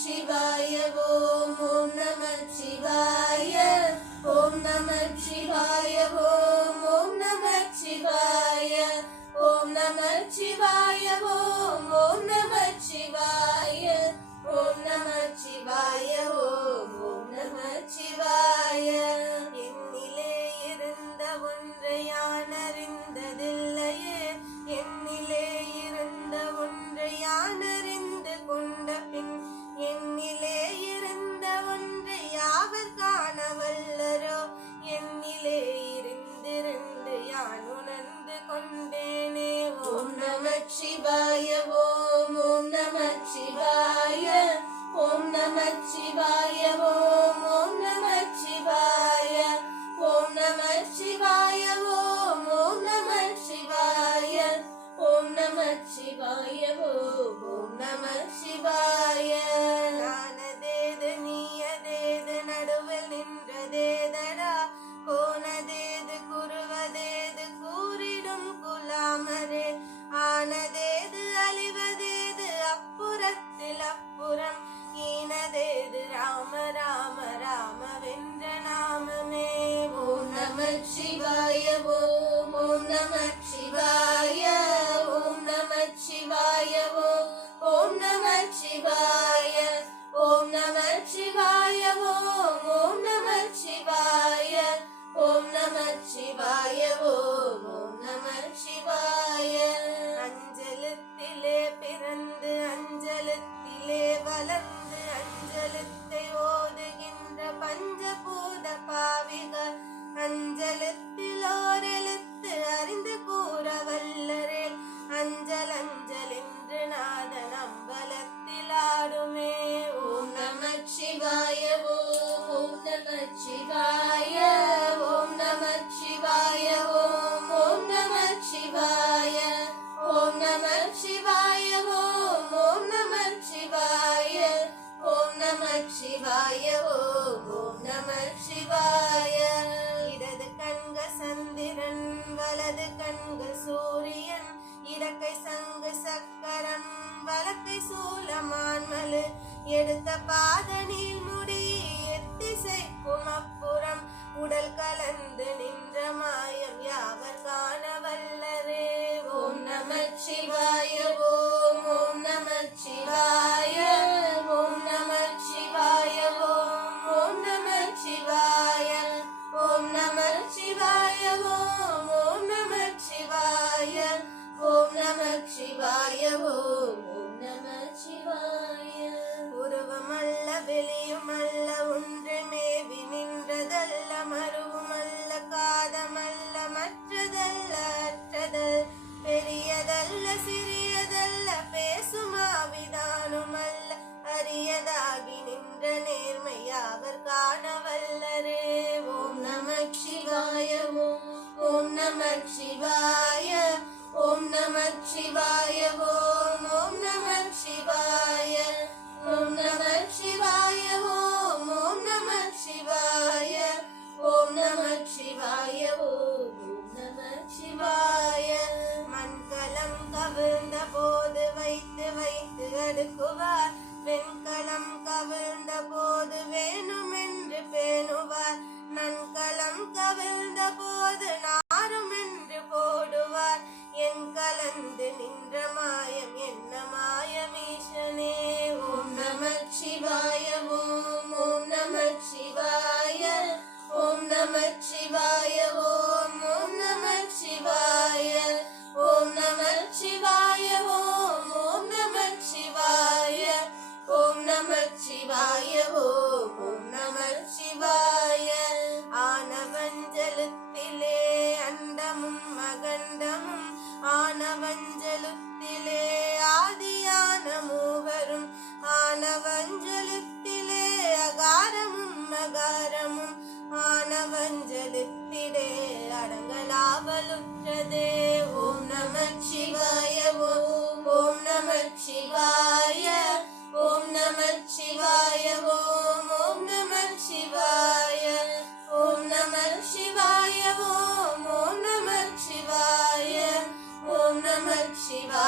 சிவாய ஓம் ஓம் நம சிவாய ஓம் நம சிவாய ஓம் ஓம் நம சிவாய ஓம் நம சிவாய ஓம் ஓம் நம சிவாய ஓம் நம சிவாய ஓம் ஓம் நம சிவாய. என்னிலே இருந்த ஒன்றை யான் அறிந்ததில்லையே, என்னிலே இருந்த ஒன்றை யான் அறிந்து கொண்ட பின் என்னிலே இருந்த ஒன்றை யாவர் காண வல்லரோ, என்னிலே இருந்திருந்து யான் உணர்ந்து கொண்டேனே. ஓம் நம சிவாய ஓம் ஓம் நம சிவாய ஓம் நம சிவாய ஓம் ஓம் நம சிவாய ஓம் நம சிவாய ஓம் ஓம் நம சிவாய ஓம் நம சிவாய ஓம் ஓம் நம சிவாய. நானதேது நீயதேது நடுவில் நின்றதேதடா, கோனதேது குருவதேது கூறிடும் குலாமரே, ஆனதேது அழிவதேது அப்புறத்தில் அப்புறம், ஈனதேது ராம ராம ராம வென்ற நாமமே. ஓம் நம சிவாய ஓம் ஓம் நம சிவாய ஓம் நம சிவாய ஓம் ஓம் நம சிவாய ஓம் நம சிவாய ஓம் ஓம் நம சிவாய ஓம் நம சிவாய ஓம் ஓம் நம சிவாய. அஞ்சலத்திலே பிறந்து அஞ்சலத்திலே வளர்ந்து அஞ்சலத்தை ஓதுகின்ற பஞ்சபூத பாவிகள், அஞ்சலத்தில் ஓர் எழுத்து அறிந்து கூற வல்லரே, அஞ்சல் அஞ்சல் என்று நாதன் அம்பலத்தில் ஆடுமே. ஓம் நம சிவாய ஓம் ஓம் நம சிவாய ஓம் நம சிவாய ஓம் ஓம் நம சிவாய ஓம் நம சிவாய ஓம் ஓம் நம சிவாய ஓம் நம சிவாய ஓம் ஓம் நம சிவாய. இடது கண்கள் சந்திரன் வலது கண்கள் சூரியன், இடக்கை சங்கு சக்கரம் வலக்கை சூலமான்மலு, எடுத்த பாத நீள்முடி எத்திசைக்கும் அப்புறம், உடல் கலந்து நின்ற மாயம் யாவர் காண வல்லரே. ஓம் நம சிவாய ஓம் ஓம் நம சிவாய ஓம் நம சிவாய ஓம் ஓம் நம சிவாய ஓம் நம சிவாய ஓம் ஓம் நம சிவாய ஓம் நம சிவாய ஓம் ஓம் நம சிவாய. உருவமல்ல வெளியுமல்ல ஒன்று மேவி நின்றதல்ல, மருவுமல்ல காதமல்ல மற்றதல்ல அற்றதல், பெரியதல்ல சிறியதல்ல பேசுமாவிதானுமல்ல, அரியதாகி நின்ற நேர்மை யாவர் காண வல்லரே. ஓம் நம சிவாய ஓம் ஓம் நம சிவாய ஓம் நம சிவாய ஓம் ஓம் நம சிவாய ஓம் நம சிவாய ஓம் ஓம் நம சிவாய ஓம் நம சிவாய ஓம் ஓம் நம சிவாய. மண்கலம் கவிழ்ந்த போது வைத்து வைத்து அடுக்குவார், வெண்கலம் கவிழ்ந்த போது வேணுமென்று பேணுவார், நன்கலம் கவிழ்ந்த போது நாரும் என்று போடுவார், என் கலந்து நின்ற மாயம் என்ன மாயமீசனே. ஓம் நம சிவாய ஓம் ஓம் நம சிவாய ஓம் நம சிவாய ஓம் ஓம் நம சிவாய ஓம் நம சிவாய ஓம் ஓம் நம சிவாய ஓம் நம சிவாய ஓம் ஓம் நம சிவாய. ஆனவஞ்சலுத்திலே அண்டமும் அகண்டமும், ஆனவஞ்சலுத்திலே ஆதியான மூவரும், ஆனவஞ்சலுத்திலே அகாரமும் அகாரமும், ஆனவஞ்சலுத்திலே அடங்கலாவலுற்றதே. ஓம் நம சிவாய ஓம் ஓம் நம சிவாய ஓம் நம சிவாய ஓம் ஓம் நம சிவாய ஓம் நம சிவாய ஓம் ஓம் நம சிவாய ஓம் நம சிவாய